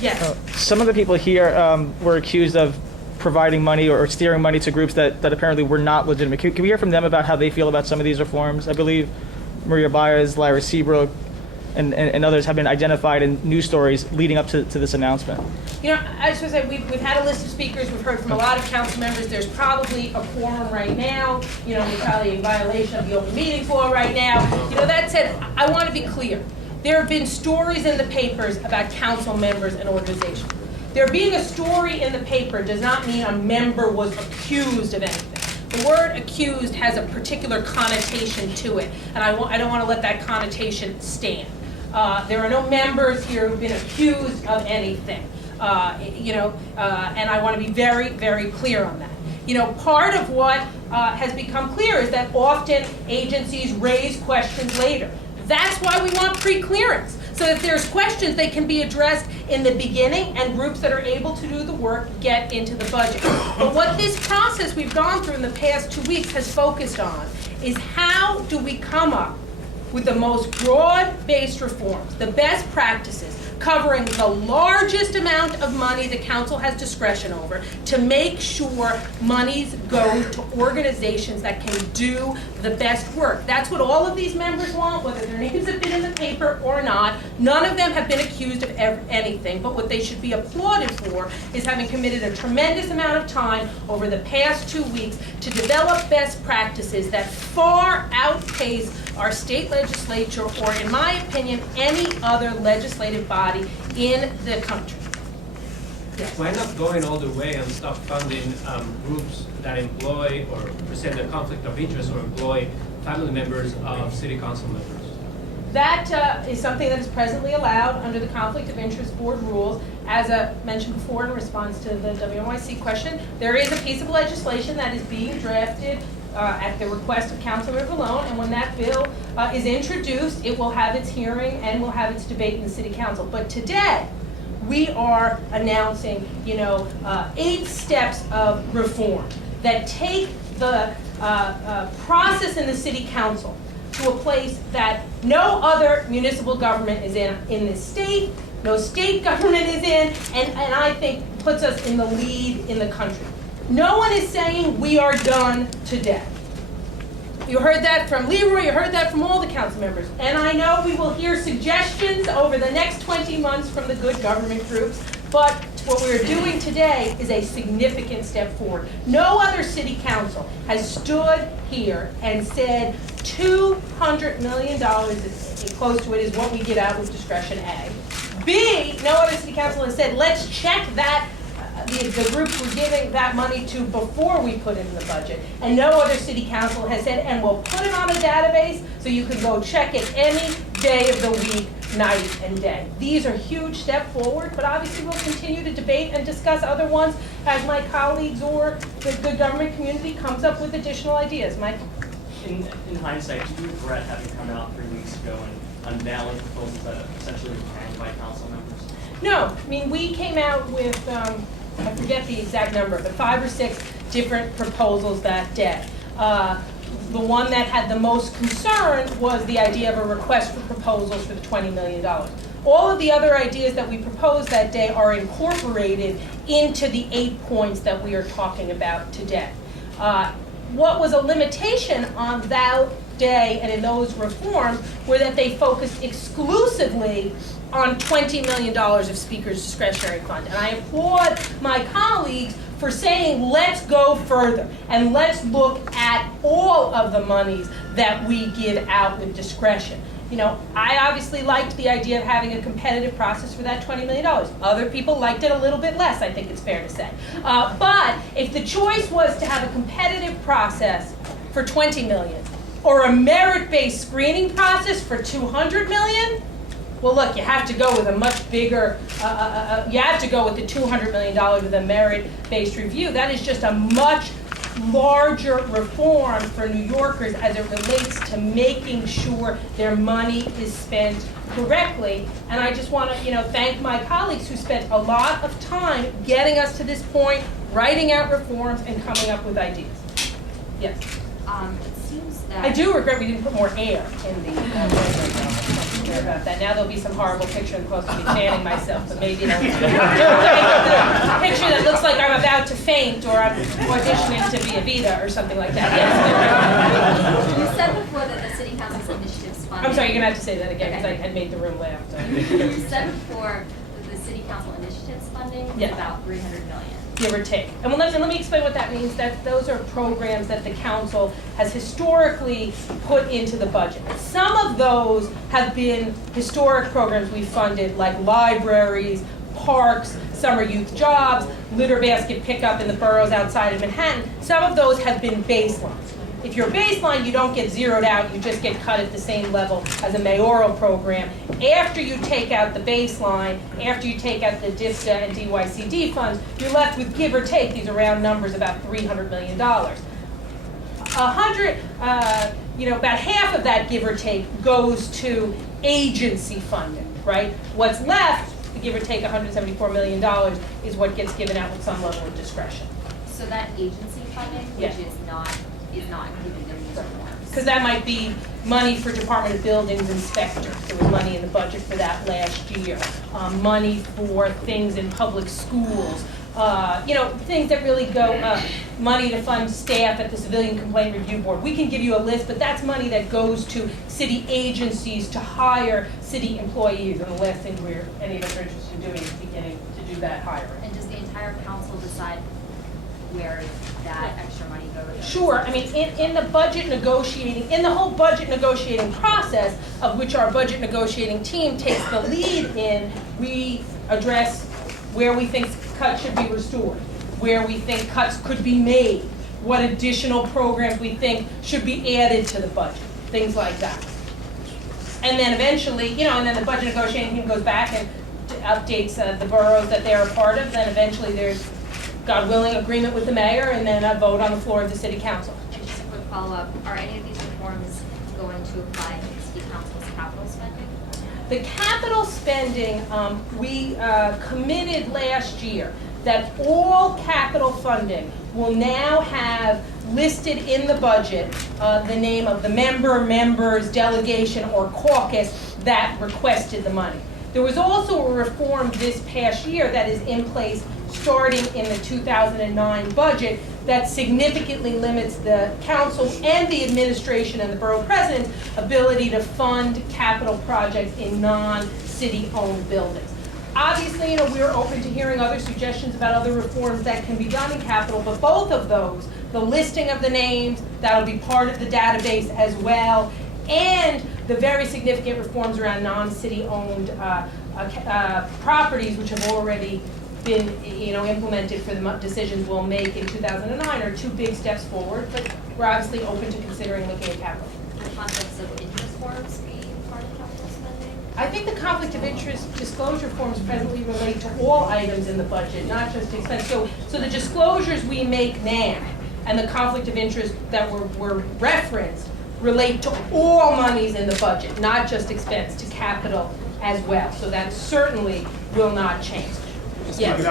Yes. Some of the people here were accused of providing money or steering money to groups that apparently were not legitimate. Can we hear from them about how they feel about some of these reforms? I believe Maria Baez, Lyra Seabrook, and others have been identified in news stories leading up to this announcement. You know, I just want to say we've had a list of speakers. We've heard from a lot of council members. There's probably a quorum right now. You know, we're probably in violation of the open meeting law right now. You know, that said, I want to be clear. There have been stories in the papers about council members and organizations. There being a story in the paper does not mean a member was accused of anything. The word accused has a particular connotation to it, and I don't want to let that connotation stand. There are no members here who've been accused of anything, and I want to be very, very clear on that. You know, part of what has become clear is that often agencies raise questions later. That's why we want pre-clearance. So if there's questions, they can be addressed in the beginning, and groups that are able to do the work get into the budget. But what this process we've gone through in the past 2 weeks has focused on is how do we come up with the most broad-based reforms, the best practices, covering the largest amount of money the council has discretion over to make sure monies go to organizations that can do the best work. That's what all of these members want, whether their names have been in the paper or not. None of them have been accused of anything, but what they should be applauded for is having committed a tremendous amount of time over the past 2 weeks to develop best practices that far outpace our state legislature, or in my opinion, any other legislative body in the country. Yes. Why not going all the way and stop funding groups that employ or present a conflict of interest or employ family members of city council members? That is something that is presently allowed under the Conflict of Interest Board rules. As I mentioned before in response to the WNYC question, there is a piece of legislation that is being drafted at the request of Councilor Vallone, and when that bill is introduced, it will have its hearing and will have its debate in the City Council. But today, we are announcing, 8 steps of reform that take the process in the City Council to a place that no other municipal government is in this state, no state government is in, and I think puts us in the lead in the country. No one is saying we are done today. You heard that from Leroy, you heard that from all the council members. And I know we will hear suggestions over the next 20 months from the good government groups, but what we're doing today is a significant step forward. No other city council has stood here and said $200 million, close to it, is what we get out with discretion A. B, no other city council has said, let's check that the groups we're giving that money to before we put it in the budget. And no other city council has said, and we'll put it on a database so you can go check it any day of the week, night and day. These are huge step forward, but obviously we'll continue to debate and discuss other ones as my colleagues or the good government community comes up with additional ideas. Mike? In hindsight, do you regret having come out 3 weeks ago and unveiling proposals that essentially were panned by council members? No, I mean, we came out with, I forget the exact number, but 5 or 6 different proposals that day. The one that had the most concern was the idea of a request for proposals for the $20 million. All of the other ideas that we proposed that day are incorporated into the 8 points that we are talking about today. What was a limitation on that day and in those reforms were that they focused exclusively on $20 million of Speaker's discretionary fund. And I applaud my colleagues for saying, let's go further and let's look at all of the monies that we give out with discretion. I obviously liked the idea of having a competitive process for that $20 million. Other people liked it a little bit less, I think it's fair to say. But if the choice was to have a competitive process for $20 million or a merit-based screening process for $200 million, well, look, you have to go with a much bigger, you have to go with the $200 million with a merit-based review. That is just a much larger reform for New Yorkers as it relates to making sure their money is spent correctly. And I just want to, thank my colleagues who spent a lot of time getting us to this point, writing out reforms and coming up with ideas. Yes? It seems that... I do regret we didn't put more air in the care about that. Now there'll be some horrible picture supposed to be fanning myself, but maybe it'll the picture that looks like I'm about to faint or I'm auditioning to be Evita or something like that. Yes. You said before that the city council's initiatives funding. I'm sorry, you're gonna have to say that again because I had made the room laugh. So. You said before that the city council initiatives funding was Yeah. about $300 million. Give or take. And well, let me explain what that means. That those are programs that the council has historically put into the budget. Some of those have been historic programs we funded, like libraries, parks, summer youth jobs, litter basket pickup in the boroughs outside of Manhattan. Some of those have been baselines. If you're baseline, you don't get zeroed out, you just get cut at the same level as a mayoral program. After you take out the baseline, after you take out the DIFTA and DYCD funds, you're left with, give or take, these are round numbers, about $300 million. About half of that, give or take, goes to agency funding, right? What's left, the give or take $174 million, is what gets given out with some level of discretion. So that agency funding, Yeah. which is not included in these reforms. Because that might be money for Department of Buildings inspectors. There was money in the budget for that last year. Money for things in public schools. Things that really go, money to fund staff at the Civilian Complaint Review Board. We can give you a list, but that's money that goes to city agencies to hire city employees. And the last thing any of us are interested in doing is beginning to do that hiring. And does the entire council decide where that extra money goes? Sure. I mean, in the budget negotiating, in the whole budget negotiating process, of which our budget negotiating team takes the lead in, we address where we think cuts should be restored, where we think cuts could be made, what additional programs we think should be added to the budget, things like that. And then eventually, and then the budget negotiating team goes back and updates the boroughs that they're a part of, then eventually there's, God willing, agreement with the mayor, and then a vote on the floor of the city council. And just a quick follow-up, are any of these reforms going to apply to the city council's capital spending? The capital spending, we committed last year that all capital funding will now have listed in the budget the name of the members, delegation, or caucus that requested the money. There was also a reform this past year that is in place starting in the 2009 budget that significantly limits the council and the administration and the borough president's ability to fund capital projects in non-city owned buildings. Obviously, we're open to hearing other suggestions about other reforms that can be done in capital, but both of those, the listing of the names, that'll be part of the database as well, and the very significant reforms around non-city owned properties, which have already been implemented for the decisions we'll make in 2009, are two big steps forward, but we're obviously open to considering looking at capital. The conflicts of interest forms being part of capital spending? I think the conflict of interest disclosure forms presently relate to all items in the budget, not just expense. So the disclosures we make now and the conflict of interest that were referenced relate to all monies in the budget, not just expense, to capital as well. So that certainly will not change. Yes.